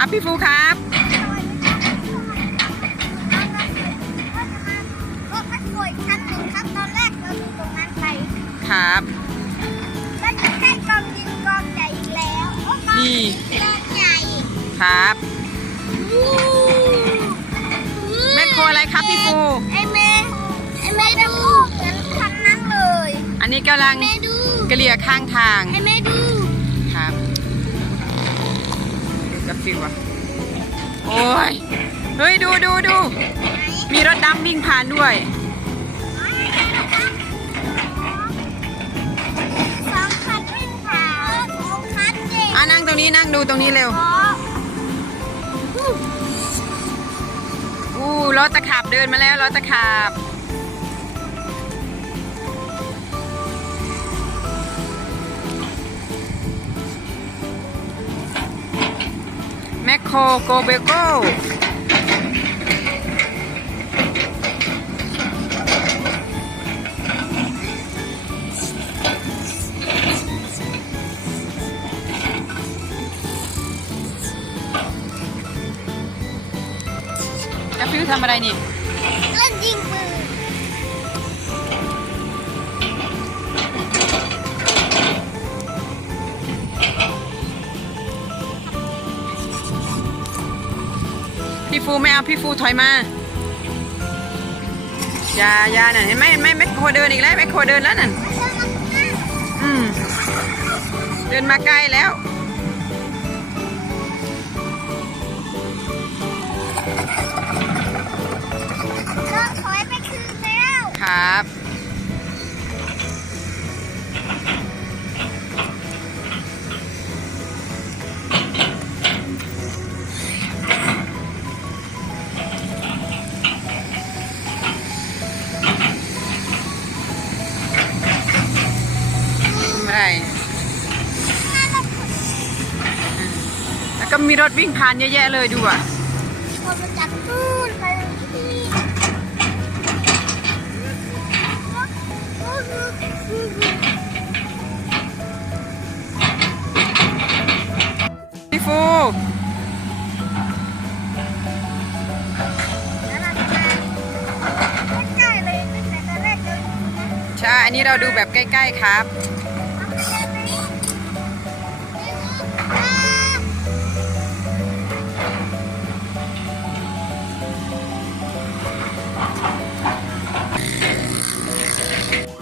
อ่ะพี่ฟูครับครับนี่ครับแม่โคอะไรครับพี่ฟูไอเมย์ดูเหมือนคันนั่งเลย อันนี้กำลังเกลี่ยข้างทาง ไอเมย์ดูครับดูกับฟิวอ่ะโอ้ยเฮ้ยดูมีรถดำวิ่งผ่านด้วยนั่งตรงนี้นั่งดูตรงนี้เร็วรถตะขาบเดินมาแล้วรถตะขาบแมคโครโกเบโก้กาฟิวทำอะไรนี่เล่นยิงปืนพี่ฟูไม่เอาพี่ฟูถอยมาอย่าน่ะเห็นไหมไม่แมคโครเดินอีกแล้วแมคโครเดินแล้วนั่นเดินมาใกล้แล้วถอยไปคืนแล้วครับอะไรแล้วก็มีรถวิ่งผ่านเยอะแยะเลยดูอ่ะเราจะจับนู่นไปพี่ฟูใช่อันนี้เราดูแบบใกล้ๆครับ